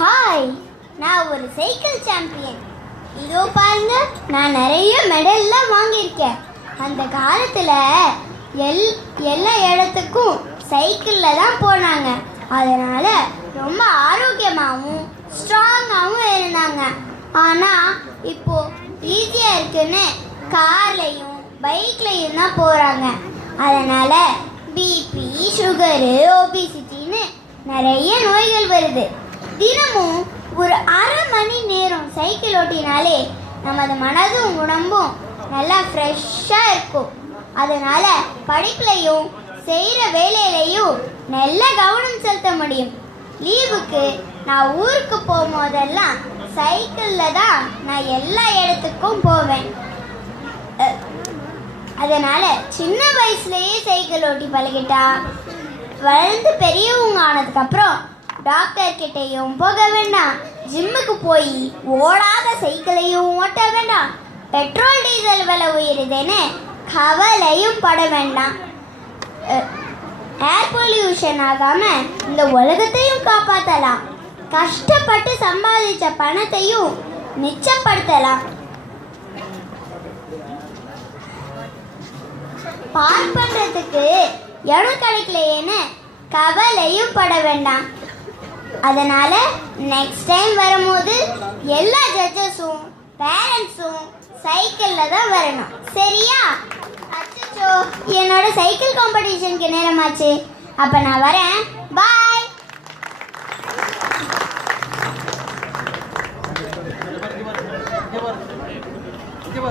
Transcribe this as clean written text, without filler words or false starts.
Hi, நான் ஒரு cycle champion. இதோ பாருங்க, நான் நிறைய மெடல்லாம் வாங்கியிருக்கேன். அந்த காலத்தில் எல்லா இடத்துக்கும் சைக்கிளில் தான் போனாங்க. அதனால் ரொம்ப ஆரோக்கியமாகவும் ஸ்ட்ராங்காகவும் இருந்தாங்க. ஆனால் இப்போது ஈஸியாக இருக்குன்னு கார்லையும் பைக்லையும் தான் போகிறாங்க. அதனால் பிபி, சுகரு, ஒபிசிட்டின்னு நிறைய நோய்கள் வருது. தினமும் ஒரு அரை மணி நேரம் சைக்கிள் ஓட்டினாலே நமது மனதும் உடம்பும் நல்லா ஃப்ரெஷ்ஷாக இருக்கும். அதனால் படிப்புலையும் செய்கிற வேலையிலையும் நல்ல கவனம் செலுத்த முடியும். லீவுக்கு நான் ஊருக்கு போகும்போதெல்லாம் சைக்கிளில் தான் நான் எல்லா இடத்துக்கும் போவேன். அதனால் சின்ன வயசுலேயே சைக்கிள் ஓட்டி பழகிட்டா வளர்ந்து பெரியவங்க ஆனதுக்கப்புறம் டாக்டர் கிட்டையும் போக வேண்டாம், ஜிம்முக்கு போய் ஓடாத சைக்கிளையும் ஓட்ட வேண்டாம், பெட்ரோல் டீசல் விலை உயருதுன்னு கவலையும் பட வேண்டாம். ஏர் பொல்யூஷன் ஆகாமல் இந்த உலகத்தையும் காப்பாற்றலாம். கஷ்டப்பட்டு சம்பாதிச்ச பணத்தையும் மிச்சப்படுத்தலாம். பார்க் பண்ணுறதுக்கு இடம் கிடைக்கலையேன்னு கவலையும் பட வேண்டாம். அதனால் நெக்ஸ்ட் டைம் வரும்போது எல்லா ஜட்ஜஸும் பேரண்ட்ஸும் சைக்கிளில் தான் வரணும், சரியா? அச்சோ, என்னோட சைக்கிள் காம்படிஷனுக்கு நேரமாச்சு. அப்போ நான் வரேன். பாய். Give